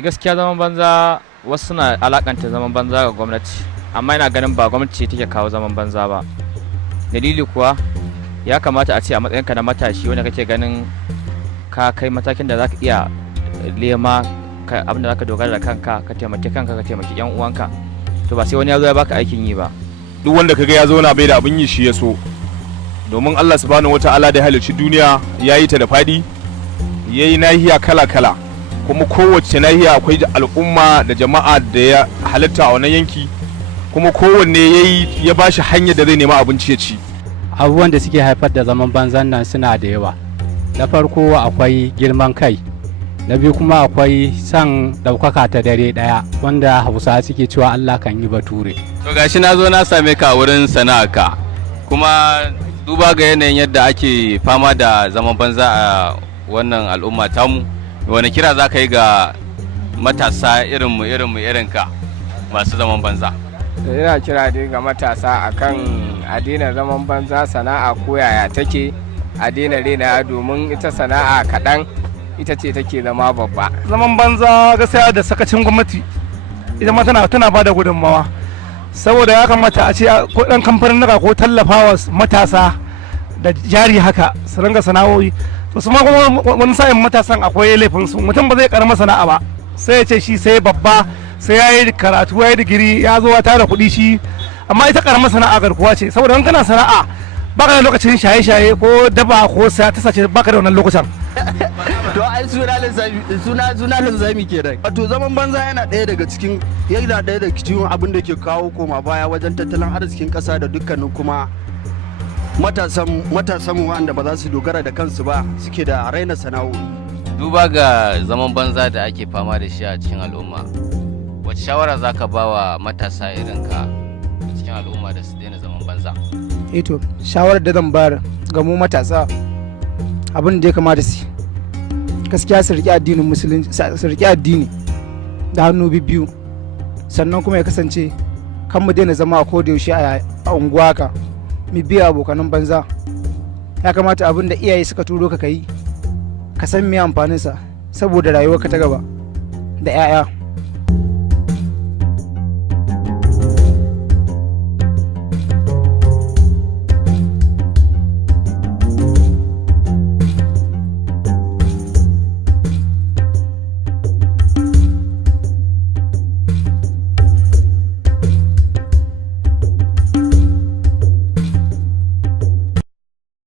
gaskiya zaman banza wasu suna alakanta zaman banza ga gwamnati, amma ina ganin ba gwamnati ce take kawo zaman banza ba. Dalili kuwa ya kamata a ce a matsayinka na matashi wanda kake ganin ka kai matakin da zaka iya lema abin da zaka dogara da kanka, ka taimaki kanka, ka taimaki yan uwanka, to ba sai wani ya zo ya baka aikin yi ba. Duk wanda kaga ya zauna bai da abin yi shi ya so, domin Allah subhanahu wata'ala da halicci duniya ya yi ta da fadi, ya yi nahiya kala-kala, kuma kowace nahiya akwai al'umma da jama'a da ya halitta a wannan yanki, kuma kowanne ya ba shi hanyar da zai nema abinci ya ci. Abubuwan da suke haifar da zaman banzan nan suna da yawa. Na farko akwai girman kai, na biyu kuma akwai son ɗaukaka ta dare ɗaya, wanda Hausawa suke cewa Allah kan yi bature. To gashi na zo na same ka wurin sana'arka, kuma duba ga yanayin yadda ake fama da zaman banza a wannan al'umma tamu, wani kira za ka yi ga matasa irinka masu zaman banza? Ina kira dai ga matasa akan a daina zaman banza, sana'a ko yaya take a daina rena, domin ita sana'a kaɗan ita ce take zama babba. Zaman banza gaskiya da sakacin gwamnati ita ma tana ba da gudunmawa, saboda ya kamata a ce ko ɗan kamfanin ko tallafawa matasa da jari haka su ringa sana'o'i. To su ma wani sa'in matasan akwai laifin su, mutum ba zai karama sana'a ba, sai ya ce shi sai babba, sai ya yi karatu, ya yi digiri, ya zo ya tara kuɗi shi, amma ita karamar sana'a garkuwa ce, saboda in kana sana'a baka da lokacin shaye-shaye ko daba ko ta sace, baka da wannan lokacin. To ai suna linzami kenan. Wato zaman banza yana ɗaya daga cikin abin da ke kawo koma baya wajen tattalin arzikin ƙasa da dukkanin kuma matasan wanda ba za su dogara da kansu ba, suke da raina sana'o'i. Duba ga zaman banza da ake fama da shi a cikin al'umma, wace shawara za ka ba wa matasa irinka a cikin al'umma da su daina zaman banza? To shawarar da zan bayar ga mu matasa, abin da ya kamata su gaskiya su riƙe addinin musulunci, su riƙe addini da hannu biyu, sannan kuma ya kasance kan mu daina zama a kodayaushe a unguwa ka mu biya abokanan banza. Ya kamata abin da iyaye suka turo ka yi ka san me amfaninsa saboda rayuwarka ta gaba da 'ya'ya.